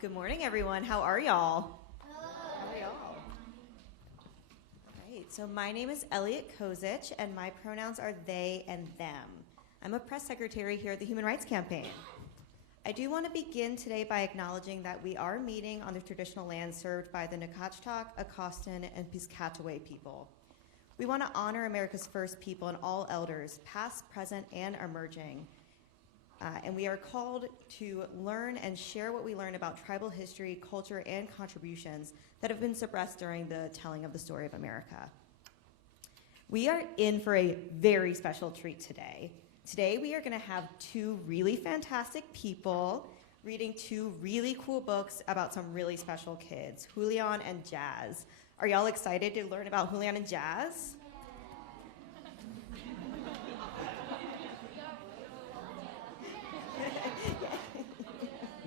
Good morning, everyone. How are y'all? How are y'all? All right, so my name is Elliot Kozich, and my pronouns are they and them. I'm a press secretary here at the Human Rights Campaign. I do want to begin today by acknowledging that we are meeting on the traditional lands served by the Nacotchtock, Acostan, and Piscataway people. We want to honor America's first people and all elders, past, present, and emerging. And we are called to learn and share what we learn about tribal history, culture, and contributions that have been suppressed during the telling of the story of America. We are in for a very special treat today. Today we are going to have two really fantastic people reading two really cool books about some really special kids, Julian and Jazz. Are y'all excited to learn about Julian and Jazz?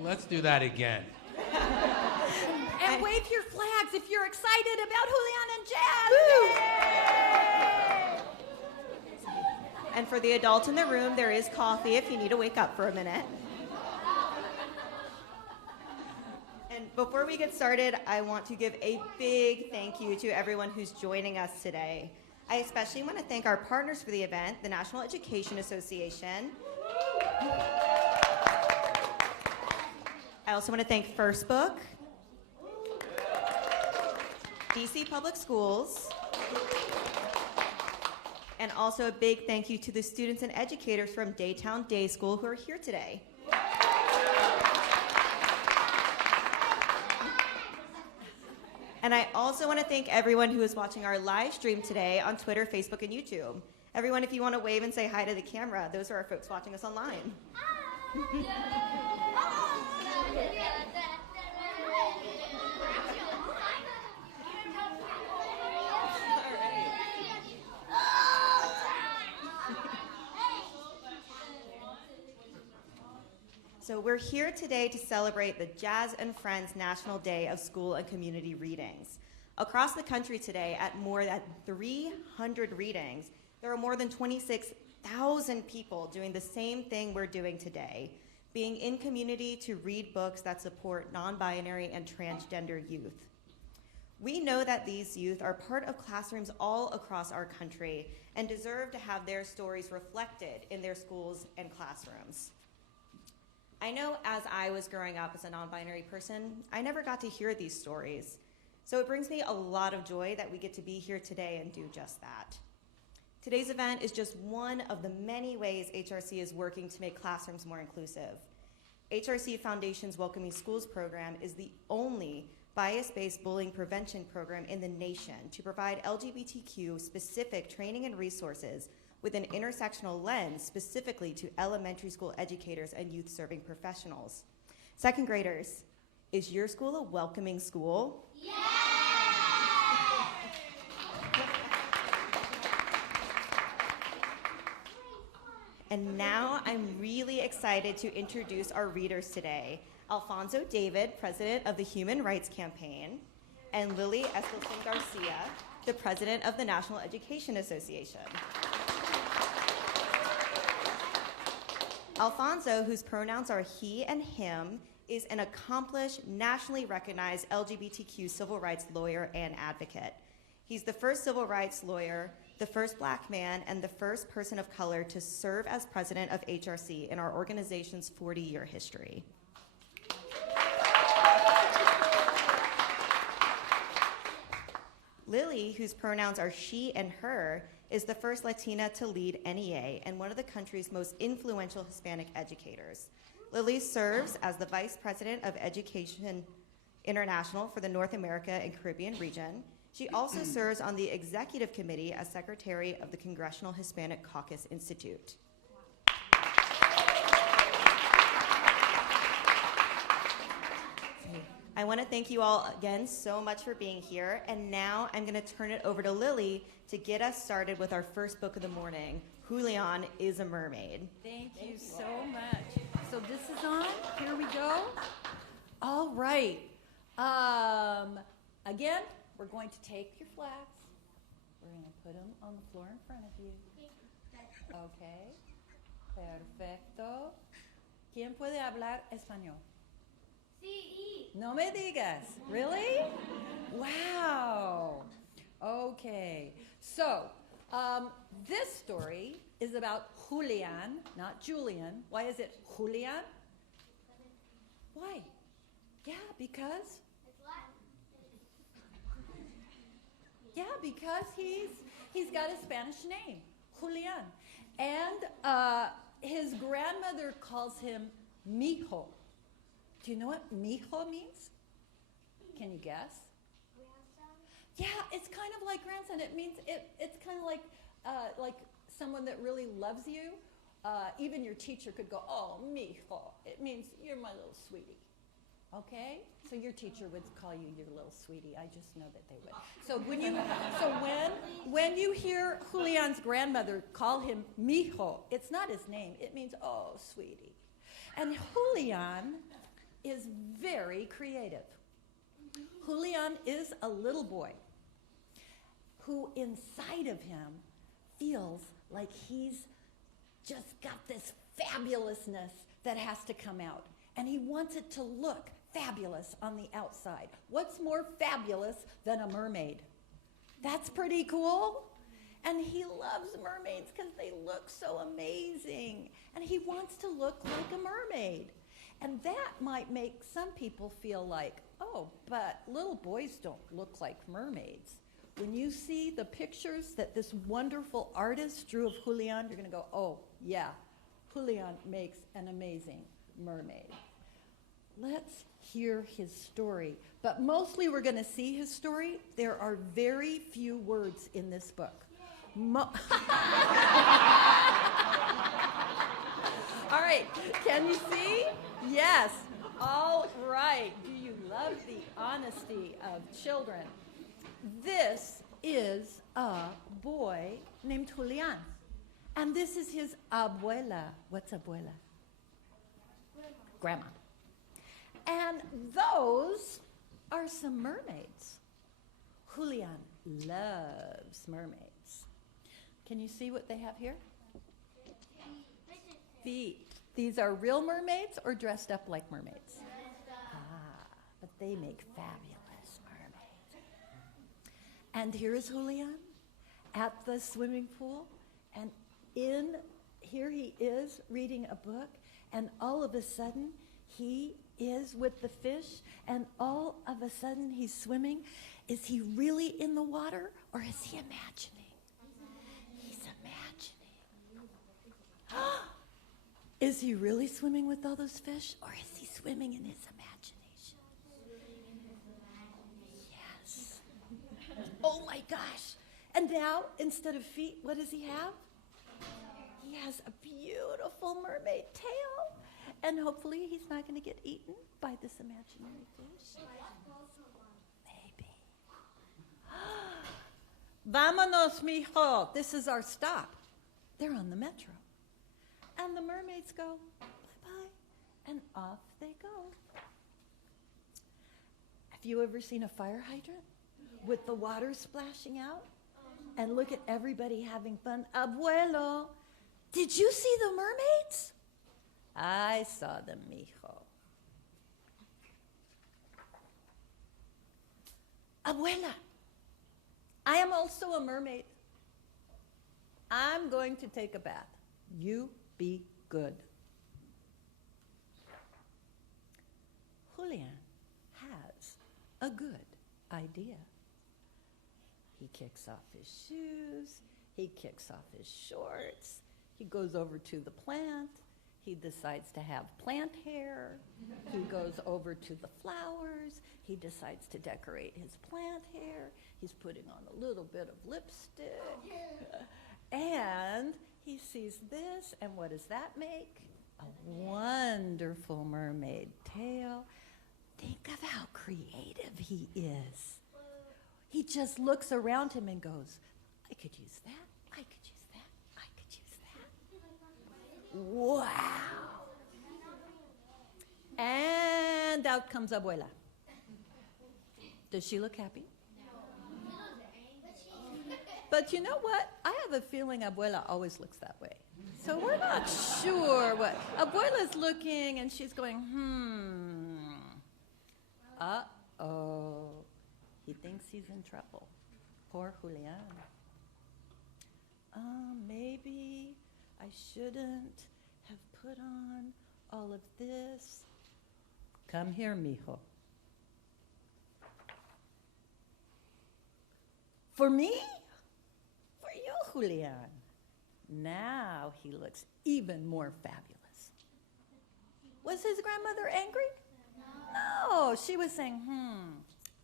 Let's do that again. And wave your flags if you're excited about Julian and Jazz. Yay! And for the adults in the room, there is coffee if you need to wake up for a minute. And before we get started, I want to give a big thank you to everyone who's joining us today. I especially want to thank our partners for the event, the National Education Association. I also want to thank First Book, DC Public Schools, and also a big thank you to the students and educators from Daytown Day School who are here today. And I also want to thank everyone who is watching our live stream today on Twitter, Facebook, and YouTube. Everyone, if you want to wave and say hi to the camera, those are our folks watching us online. So we're here today to celebrate the Jazz and Friends National Day of School and Community Readings. Across the country today, at more than 300 readings, there are more than 26,000 people doing the same thing we're doing today, being in community to read books that support non-binary and transgender youth. We know that these youth are part of classrooms all across our country and deserve to have their stories reflected in their schools and classrooms. I know as I was growing up as a non-binary person, I never got to hear these stories. So it brings me a lot of joy that we get to be here today and do just that. Today's event is just one of the many ways HRC is working to make classrooms more inclusive. HRC Foundation's Welcoming Schools program is the only bias-based bullying prevention program in the nation to provide LGBTQ-specific training and resources with an intersectional lens specifically to elementary school educators and youth-serving professionals. Second graders, is your school a welcoming school? Yeah! And now I'm really excited to introduce our readers today. Alfonso David, president of the Human Rights Campaign, and Lily Eskelsen García, the president of the National Education Association. Alfonso, whose pronouns are he and him, is an accomplished, nationally recognized LGBTQ civil rights lawyer and advocate. He's the first civil rights lawyer, the first Black man, and the first person of color to serve as president of HRC in our organization's 40-year history. Lily, whose pronouns are she and her, is the first Latina to lead NEA and one of the country's most influential Hispanic educators. Lily serves as the Vice President of Education International for the North America and Caribbean region. She also serves on the Executive Committee as Secretary of the Congressional Hispanic Caucus Institute. I want to thank you all again so much for being here, and now I'm going to turn it over to Lily to get us started with our first book of the morning, Julian is a Mermaid. Thank you so much. So this is on. Here we go. All right. Again, we're going to take your flags. We're going to put them on the floor in front of you. Okay. Perfecto. ¿Quién puede hablar español? Sí. No me digas. Really? Wow. Okay. So, this story is about Julian, not Julian. Why is it Julian? Why? Yeah, because? Yeah, because he's got a Spanish name, Julian. And his grandmother calls him mijo. Do you know what mijo means? Can you guess? Yeah, it's kind of like grandson. It means it's kind of like someone that really loves you. Even your teacher could go, "Oh, mijo." It means you're my little sweetie. Okay, so your teacher would call you your little sweetie. I just know that they would. So when you hear Julian's grandmother call him mijo, it's not his name. It means, "Oh, sweetie." And Julian is very creative. Julian is a little boy who inside of him feels like he's just got this fabulousness that has to come out. And he wants it to look fabulous on the outside. What's more fabulous than a mermaid? That's pretty cool. And he loves mermaids because they look so amazing. And he wants to look like a mermaid. And that might make some people feel like, oh, but little boys don't look like mermaids. When you see the pictures that this wonderful artist drew of Julian, you're going to go, oh, yeah, Julian makes an amazing mermaid. Let's hear his story. But mostly we're going to see his story. There are very few words in this book. All right, can you see? Yes. All right. Do you love the honesty of children? This is a boy named Julian. And this is his abuela. What's abuela? Grandma. And those are some mermaids. Julian loves mermaids. Can you see what they have here? Feet. These are real mermaids or dressed up like mermaids? But they make fabulous mermaids. And here is Julian at the swimming pool, and here he is reading a book, and all of a sudden he is with the fish, and all of a sudden he's swimming. Is he really in the water, or is he imagining? He's imagining. Is he really swimming with all those fish, or is he swimming in his imagination? Yes. Oh my gosh. And now, instead of feet, what does he have? He has a beautiful mermaid tail. And hopefully he's not going to get eaten by this imaginary fish. Maybe. Vámonos, mijo. This is our stop. They're on the metro. And the mermaids go, bye-bye, and off they go. Have you ever seen a fire hydrant with the water splashing out? And look at everybody having fun. Abuelo, did you see the mermaids? I saw them, mijo. Abuela, I am also a mermaid. I'm going to take a bath. You be good. Julian has a good idea. He kicks off his shoes. He kicks off his shorts. He goes over to the plant. He decides to have plant hair. He goes over to the flowers. He decides to decorate his plant hair. He's putting on a little bit of lipstick. And he sees this, and what does that make? A wonderful mermaid tail. Think of how creative he is. He just looks around him and goes, I could use that, I could use that, I could use that. Wow. And out comes Abuela. Does she look happy? But you know what? I have a feeling Abuela always looks that way. So we're not sure what. Abuela's looking and she's going, Uh-oh. He thinks he's in trouble. Poor Julian. Maybe I shouldn't have put on all of this. Come here, mijo. For me? For you, Julian. Now he looks even more fabulous. Was his grandmother angry? No, she was saying,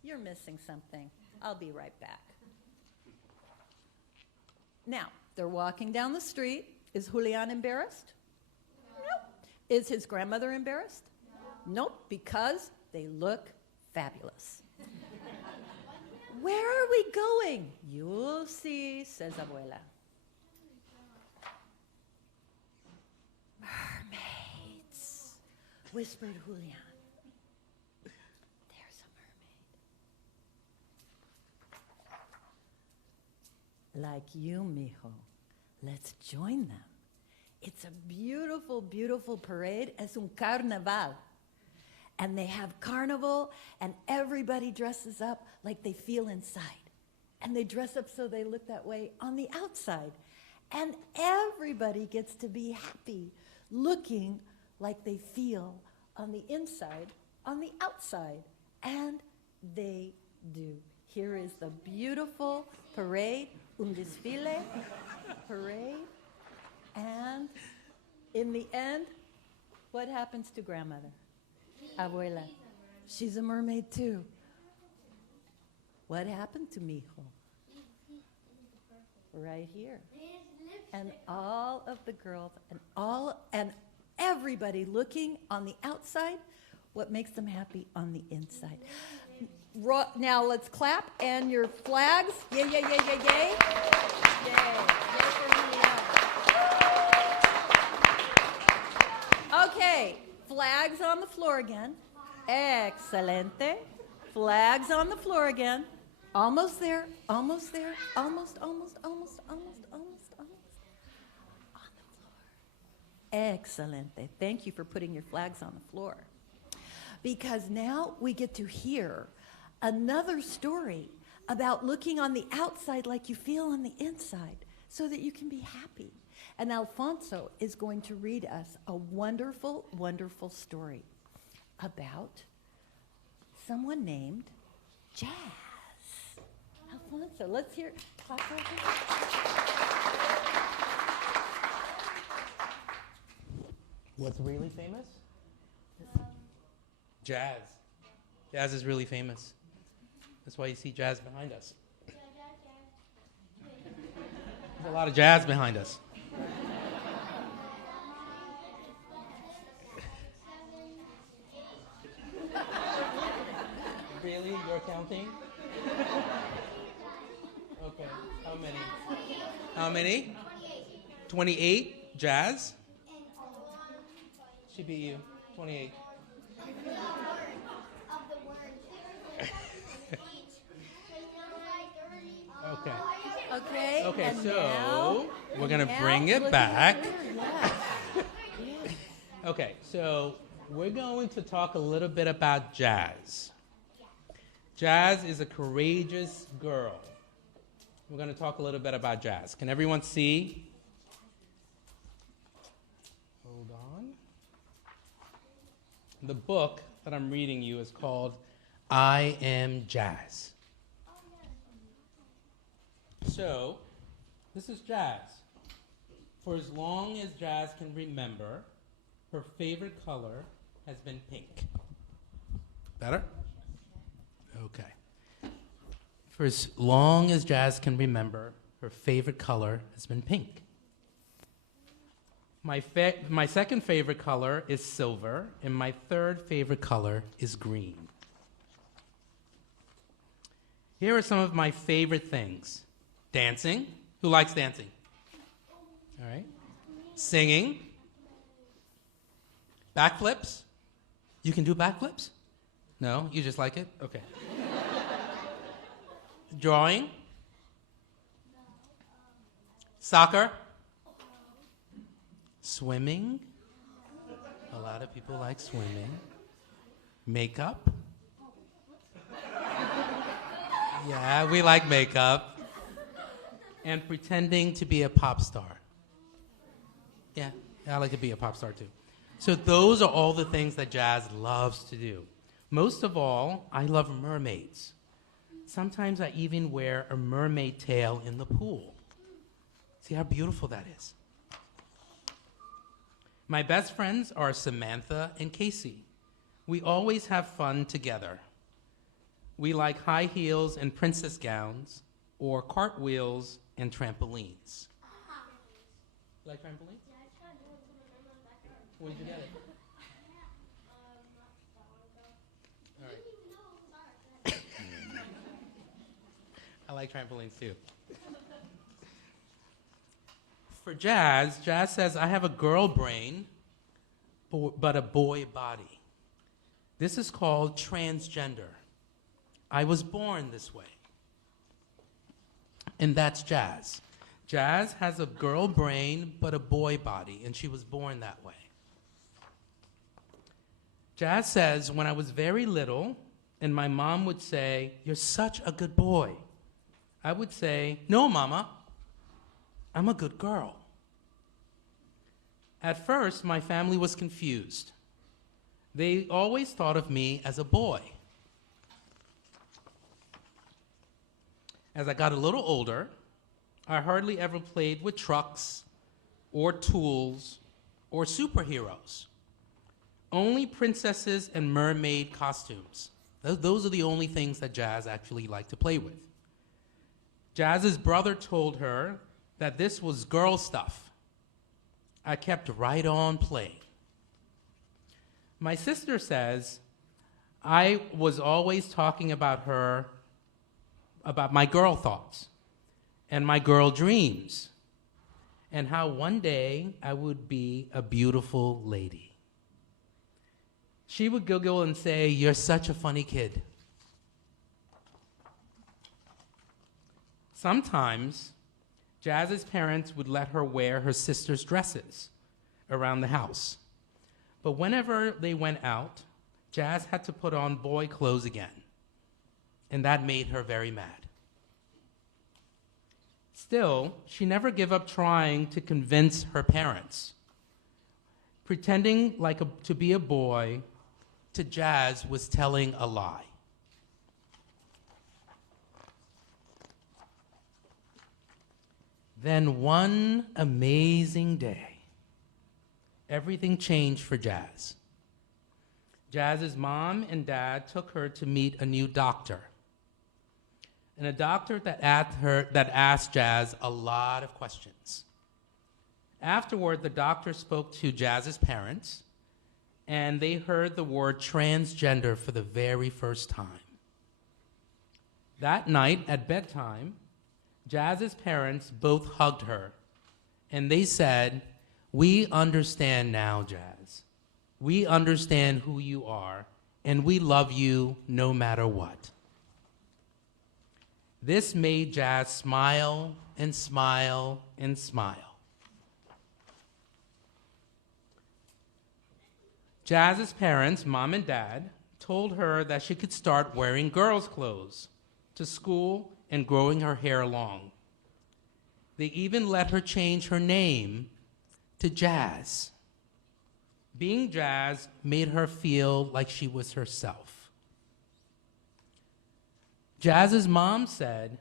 you're missing something. I'll be right back. Now, they're walking down the street. Is Julian embarrassed? Nope. Is his grandmother embarrassed? Nope, because they look fabulous. Where are we going? You'll see, says Abuela. Mermaids, whispered Julian. There's a mermaid. Like you, mijo. Let's join them. It's a beautiful, beautiful parade. Es un carnaval. And they have carnival, and everybody dresses up like they feel inside. And they dress up so they look that way on the outside. And everybody gets to be happy, looking like they feel on the inside, on the outside. And they do. Here is the beautiful parade, un desfile, parade. And in the end, what happens to grandmother? Abuela. She's a mermaid too. What happened to mijo? Right here. And all of the girls and everybody looking on the outside, what makes them happy on the inside. Now let's clap and your flags. Yay, yay, yay, yay, yay. Yay. Yay for Julian. Okay, flags on the floor again. Excelente. Flags on the floor again. Almost there, almost there, almost. On the floor. Excelente. Thank you for putting your flags on the floor. Because now we get to hear another story about looking on the outside like you feel on the inside so that you can be happy. And Alfonso is going to read us a wonderful, wonderful story about someone named Jazz. Alfonso, let's hear. What's really famous? Jazz. Jazz is really famous. That's why you see jazz behind us. There's a lot of jazz behind us. Really? You're counting? Okay. How many? How many? 28. Jazz? She beat you. 28. Okay. Okay. Okay, and so now, we're going to now bring it look back. at here, yes. Okay, so we're going to talk a little bit about Jazz. Jazz is a courageous girl. We're going to talk a little bit about Jazz. Can everyone see? Hold on. The book that I'm reading you is called I Am Jazz. So, this is Jazz. For as long as Jazz can remember, her favorite color has been pink. Better? Okay. For as long as Jazz can remember, her favorite color has been pink. My second favorite color is silver, and my third favorite color is green. Here are some of my favorite things. Dancing. Who likes dancing? All right. Singing. Backflips. You can do backflips? No? You just like it? Okay. Drawing. Soccer. Swimming. A lot of people like swimming. Makeup. Yeah, we like makeup. And pretending to be a pop star. Yeah, I like to be a pop star too. So those are all the things that Jazz loves to do. Most of all, I love mermaids. Sometimes I even wear a mermaid tail in the pool. See how beautiful that is? My best friends are Samantha and Casey. We always have fun together. We like high heels and princess gowns, or cartwheels and trampolines. You like trampolines? Where did you get it? All right. I like trampolines too. For Jazz, Jazz says, I have a girl brain, but a boy body. This is called transgender. I was born this way. And that's Jazz. Jazz has a girl brain, but a boy body, and she was born that way. Jazz says, when I was very little, and my mom would say, you're such a good boy, I would say, no, Mama, I'm a good girl. At first, my family was confused. They always thought of me as a boy. As I got a little older, I hardly ever played with trucks or tools or superheroes. Only princesses and mermaid costumes. Those are the only things that Jazz actually liked to play with. Jazz's brother told her that this was girl stuff. I kept right on playing. My sister says I was always talking about her, about my girl thoughts and my girl dreams, and how one day I would be a beautiful lady. She would giggle and say, you're such a funny kid. Sometimes, Jazz's parents would let her wear her sister's dresses around the house. But whenever they went out, Jazz had to put on boy clothes again. And that made her very mad. Still, she never gave up trying to convince her parents. Pretending to be a boy to Jazz was telling a lie. Then one amazing day, everything changed for Jazz. Jazz's mom and dad took her to meet a new doctor. And a doctor that asked Jazz a lot of questions. Afterward, the doctor spoke to Jazz's parents, and they heard the word transgender for the very first time. That night at bedtime, Jazz's parents both hugged her, and they said, we understand now, Jazz. We understand who you are, and we love you no matter what. This made Jazz smile and smile and smile. Jazz's parents, mom and dad, told her that she could start wearing girls' clothes to school and growing her hair long. They even let her change her name to Jazz. Being Jazz made her feel like she was herself. Jazz's mom said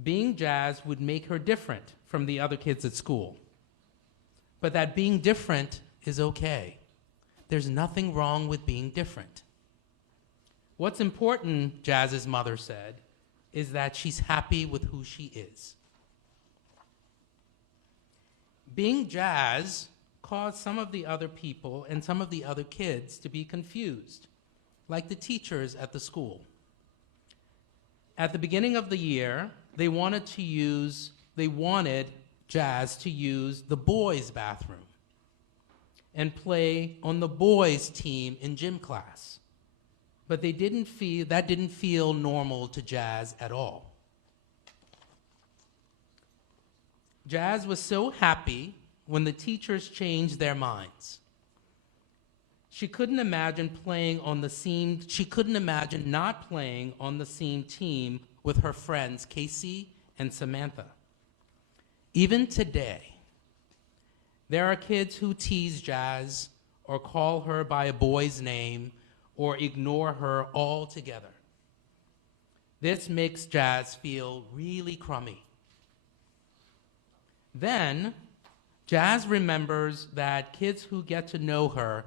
being Jazz would make her different from the other kids at school, but that being different is okay. There's nothing wrong with being different. What's important, Jazz's mother said, is that she's happy with who she is. Being Jazz caused some of the other people and some of the other kids to be confused, like the teachers at the school. At the beginning of the year, they wanted Jazz to use the boys' bathroom and play on the boys' team in gym class. But that didn't feel normal to Jazz at all. Jazz was so happy when the teachers changed their minds. She couldn't imagine not playing on the same team with her friends Casey and Samantha. Even today, there are kids who tease Jazz or call her by a boy's name or ignore her altogether. This makes Jazz feel really crummy. Then, Jazz remembers that kids who get to know her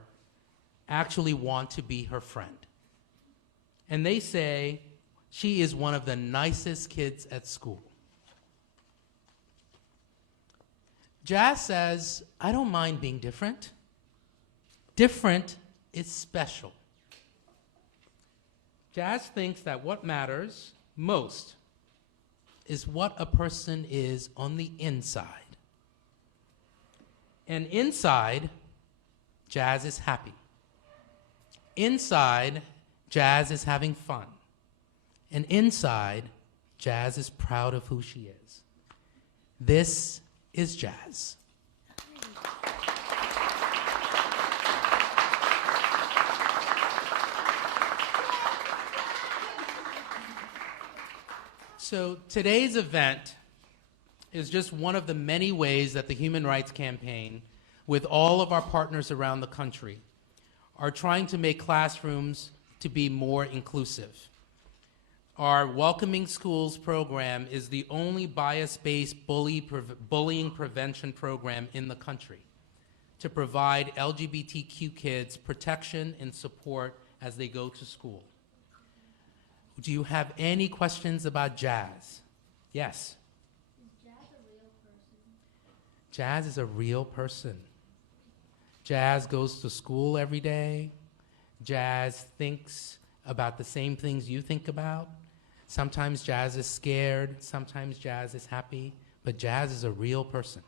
actually want to be her friend. And they say she is one of the nicest kids at school. Jazz says, I don't mind being different. Different is special. Jazz thinks that what matters most is what a person is on the inside. And inside, Jazz is happy. Inside, Jazz is having fun. And inside, Jazz is proud of who she is. This is Jazz. So today's event is just one of the many ways that the Human Rights Campaign, with all of our partners around the country, are trying to make classrooms to be more inclusive. Our Welcoming Schools program is the only bias-based bullying prevention program in the country to provide LGBTQ kids protection and support as they go to school. Do you have any questions about Jazz? Yes? Is Jazz a real person? Jazz is a real person. Jazz goes to school every day. Jazz thinks about the same things you think about. Sometimes Jazz is scared. Sometimes Jazz is happy. But Jazz is a real person.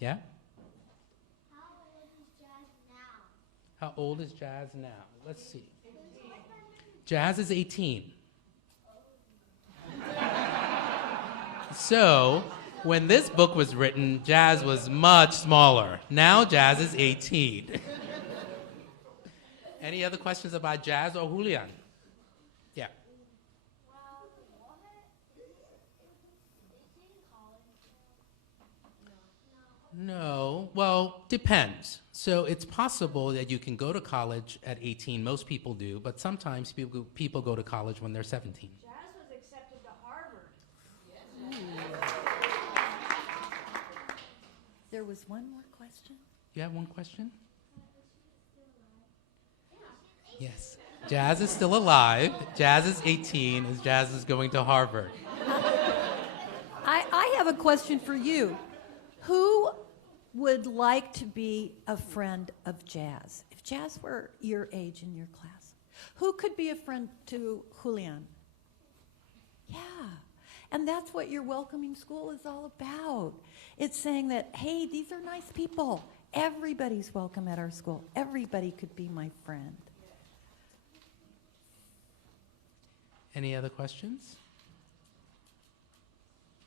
Yeah? How old is Jazz now? How old is Jazz now? Let's see. Jazz is 18. So, when this book was written, Jazz was much smaller. Now Jazz is 18. Any other questions about Jazz or Julian? Yeah. Well, is he in college? No. Well, depends. So it's possible that you can go to college at 18. Most people do, but sometimes people go to college when they're 17. Jazz was accepted to Harvard. There was one more question. You have one question? Yes. Jazz is still alive. Jazz is 18, as Jazz is going to Harvard. I have a question for you. Who would like to be a friend of Jazz? If Jazz were your age in your class, who could be a friend to Julian? Yeah. And that's what your welcoming school is all about. It's saying that, hey, these are nice people. Everybody's welcome at our school. Everybody could be my friend. Any other questions?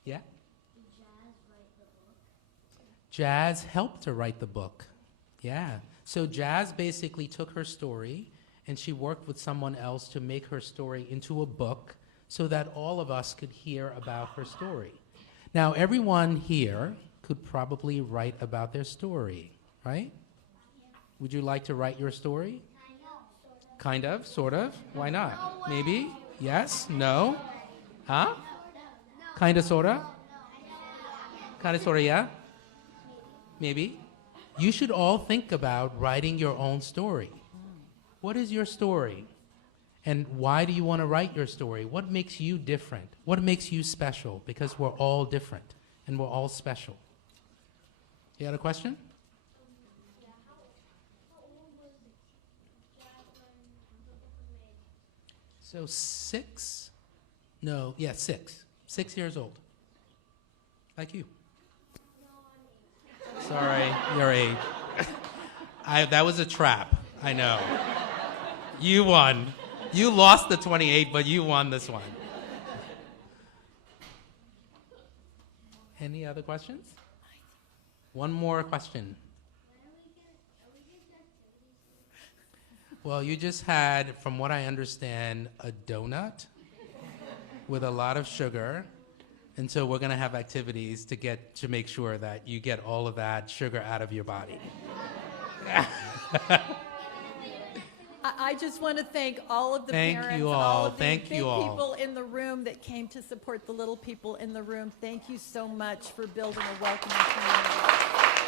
Yeah? Did Jazz write the book? Jazz helped her write the book. Yeah. So Jazz basically took her story and she worked with someone else to make her story into a book so that all of us could hear about her story. Now, everyone here could probably write about their story, right? Would you like to write your story? Kind of, sort of. Why not? Maybe? Yes? No? Huh? Kind of, sort of? Kind of, sort of, yeah? Maybe? You should all think about writing your own story. What is your story? And why do you want to write your story? What makes you different? What makes you special? Because we're all different and we're all special. You had a question? Yeah, how old was Jazz when the book was made? So 6? No, yeah, 6. 6 years old. Like you. No, I'm 8. Sorry, your age. That was a trap. I know. You won. You lost the 28, but you won this one. Any other questions? One more question. When are we getting activities? Well, you just had, from what I understand, a donut. with a lot of sugar. And so we're going to have activities to make sure that you get all of that sugar out of your body. I just want to thank all of the Thank parents, you all all. of the Thank big you all. people in the room that came to support the little people in the room. Thank you so much for building a welcoming community.